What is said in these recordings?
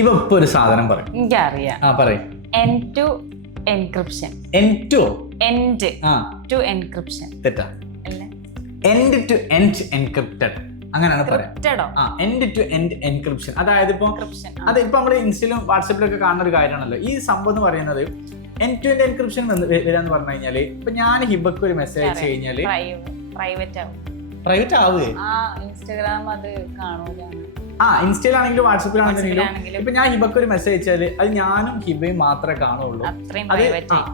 ഇപ്പൊ ഒരു സാധനം പറയും. എനിക്കറിയാം. പറയും. End to encryption. End to encryption തെറ്റാ. എൻഡ് ടു എൻഡ് എൻക്രിപ്റ്റഡ് അങ്ങനെയാണ് പറയാം. End to end encryption. അതായത് ഇപ്പൊ നമ്മള് ഇൻസ്റ്റയിലും വാട്സാപ്പിലൊക്കെ കാണുന്ന ഒരു കാര്യമാണല്ലോ ഈ സംഭവം എന്ന് പറയുന്നത്. എൻഡ് ടു എൻഡ് എൻക്രിപ്ഷൻ വരാന്ന് പറഞ്ഞു കഴിഞ്ഞാല് ഇപ്പൊ ഞാൻ ഹിബക്ക് ഒരു മെസ്സേജ് അയച്ചു കഴിഞ്ഞാല് പ്രൈവറ്റ് ആവുകയെ ഇൻസ്റ്റാഗ്രാം അത് കാണൂല. ഇൻസ്റ്റയിലാണെങ്കിലും വാട്സാപ്പിലാണെങ്കിലും ഇപ്പൊ ഞാൻ ഹിബക്ക് ഒരു മെസ്സേജ് അയച്ചാല് അത് ഞാനും ഹിബയും മാത്രമേ കാണുള്ളൂ. അത്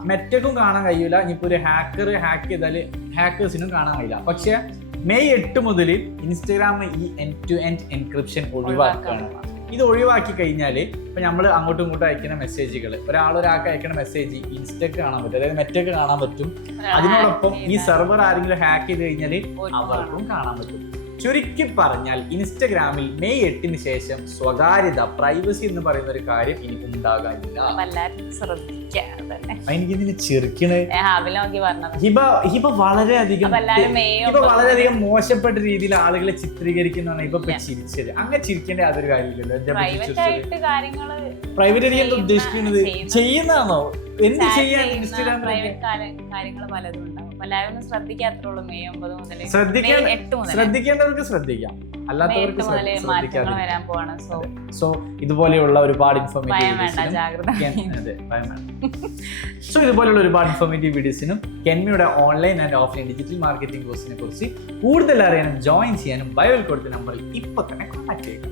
മറ്റേക്കും കാണാൻ കഴിയൂല. ഇനിയിപ്പോ ഒരു ഹാക്ക് ചെയ്താല് ഹാക്കേഴ്സിനും കാണാൻ കഴിയില്ല. പക്ഷെ മെയ് 8 മുതൽ ഇൻസ്റ്റാഗ്രാം ഈ എൻഡ് ടു എൻഡ് എൻക്രിപ്ഷൻ ഒഴിവാക്കുകയാണ്. ഇത് ഒഴിവാക്കി കഴിഞ്ഞാൽ ഇപ്പൊ നമ്മൾ അങ്ങോട്ടും ഇങ്ങോട്ടും അയക്കുന്ന മെസ്സേജുകൾ ഒരാൾക്ക് അയക്കുന്ന മെസ്സേജ് ഇൻസ്റ്റക്ക് കാണാൻ പറ്റും, അതായത് മറ്റൊക്കെ കാണാൻ പറ്റും. അതിനോടൊപ്പം ഈ സെർവർ ആരെങ്കിലും ഹാക്ക് ചെയ്ത് കഴിഞ്ഞാൽ അവർക്കും കാണാൻ പറ്റും. ചുരുക്കി പറഞ്ഞാൽ ഇൻസ്റ്റഗ്രാമിൽ മെയ് 8 ശേഷം സ്വകാര്യത, പ്രൈവസി എന്ന് പറയുന്ന ഒരു കാര്യം ഇനി ഉണ്ടാകാനില്ല. എനിക്കിതിന് ചെറുക്കണ് ഹിബ വളരെയധികം മോശപ്പെട്ട രീതിയിൽ ആളുകളെ ചിത്രീകരിക്കുന്നതാണ് ഇപ്പൊ ചിരിച്ചത്. അങ്ങനെ ചിരിക്കേണ്ട യാതൊരു കാര്യമില്ലല്ലോ. പ്രൈവറ്റ് ആയിട്ട് ഉദ്ദേശിക്കുന്നത് ചെയ്യുന്നതാണോ? എന്ത് ചെയ്യാൻ ഇൻസ്റ്റാഗ്രാം ശ്രദ്ധിക്കേണ്ടവർക്ക് ശ്രദ്ധിക്കാം, അല്ലാത്തവർക്ക് സോ ഇതുപോലെയുള്ള ഒരുപാട് ഇൻഫോർമേറ്റീവ് വീഡിയോസിനും കെൻമിയുടെ online and offline digital marketing കോഴ്സിനെ കുറിച്ച് കൂടുതൽ അറിയാനും ജോയിൻ ചെയ്യാനും ബയോയിൽ കൊടുത്ത നമ്പറിൽ ഇപ്പൊ തന്നെ കോൺടാക്ട് ചെയ്യുക.